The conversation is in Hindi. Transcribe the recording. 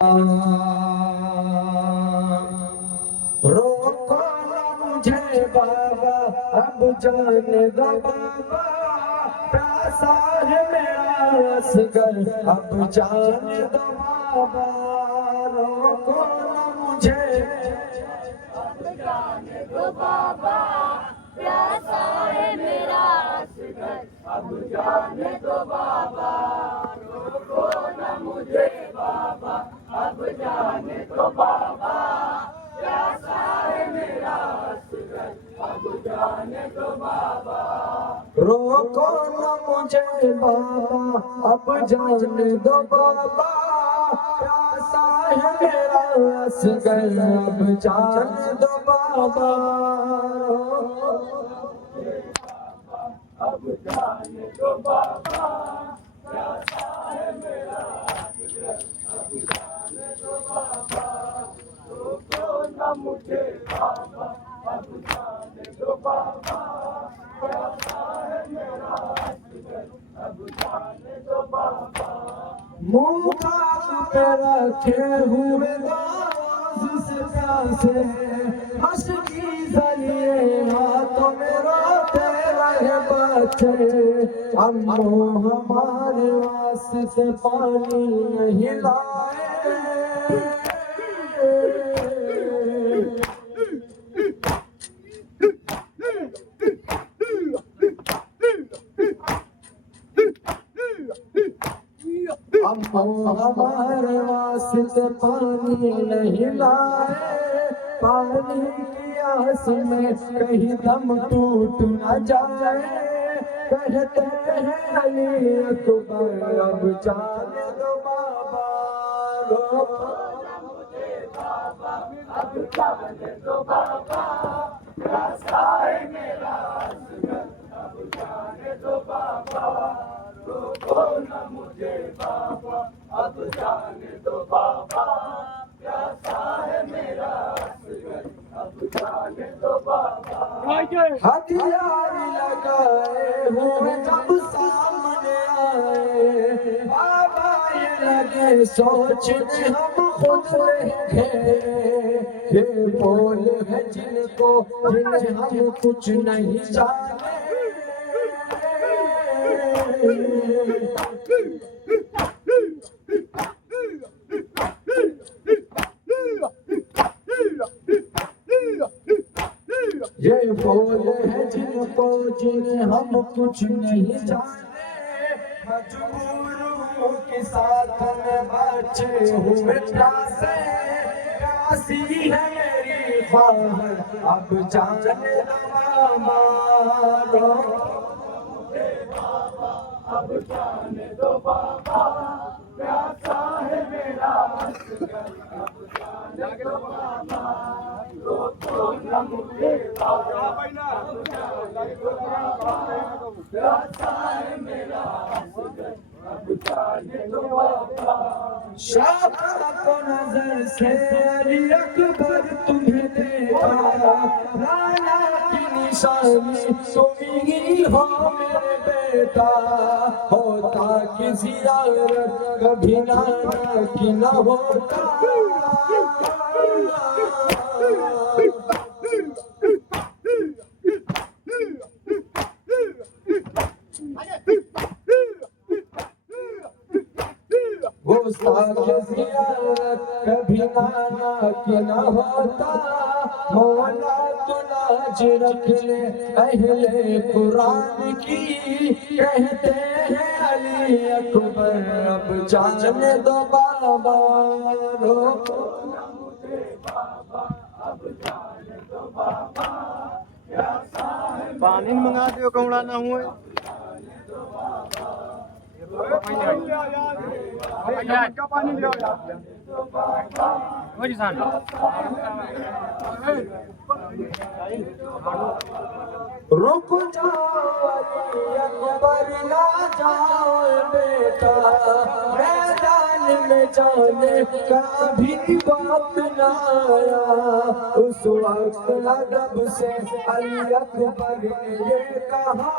रोको न मुझे बाबा, अब जाने दो बाबा, प्यासा है मेरा असगर, अब जाने दो बाबा। रोको न मुझे, अब जाने दो बाबा, प्यासा है मेरा असगर, अब जाने दो बाबा। रोको न मुझे बाबा, अब जाने दो बाबा, प्यासा है मेरा असगर, अब जाने दो बाबा। रोको न मुझे बाबा, अब जाने दो बाबा, प्यासा है मेरा असगर, अब जाने दो बाबा। अब जाने दो बाबा, प्यासा है मेरा असगर, अब जाने दो बाबा। रोको न मुझे बाबा, अब जाने दो बाबा, प्यासा है मेरा असगर, अब जाने दो बाबा। मुँह पे रखे हुए नाज से प्यासे, मशकी जलिए हाथों में रोते रहे बच्चे, अम्मो हमारे वास्ते पानी नहीं लाए। अम्मो हमारे वास्ते पानी नहीं लाए, पानी की आस में कहीं दम टूट न जाए। कहते हैं अली अकबर, अब जाने दो बाबा। रोको न मुझे बाबा, अब जाने दो बाबा, प्यासा है मेरा असगर, अब जाने दो बाबा। रोको न मुझे बाबा, अब जाने दो बाबा, प्यासा है मेरा असगर, अब जाने दो बाबा। हथियार लगाए हुए जब सामने आए, बाबा ये लगे सोचने हम खुद रहेंगे। ये बोल है जिनको, जिन्हें हम कुछ नहीं जाने। ये बोल है जिनको, जिन्हें हम कुछ नहीं जाने। मजबूरों के साथ में बचे हुए प्यासे, प्यासी है मेरी ख्वाहिश, अब जाने दो बाबा। अब जाने दो बाबा, प्यासा है मेरा असगर, अब जाने दो बाबा। रोको न मुझे बाबा, अब जाने दो बाबा, प्यासा है मेरा असगर, अब जाने दो बाबा। शाखा को नजर से अली अकबर तुम्हें देखा, राना की निशानी तुम ही हो मेरे बेटा। होता कि जियारत कभी नाना की न होता। गुस्ताखी जियारत कभी नाना की न होता। मौला तू लाज रख ले अहले कुरान की, कहते हैं अली अकबर, अब जाने दो बाबा। रोको न मुझे बाबा, अब जाने दो बाबा, प्यासा है पानी मंगा दियो कौड़ा ना हुए। पानी लियो रुक जाओ अली अकबर, ना जाओ बेटा, मैदान में जाने का भी वक्त न आया। उस वक्त अदब से अली अकबर ने ये कहा,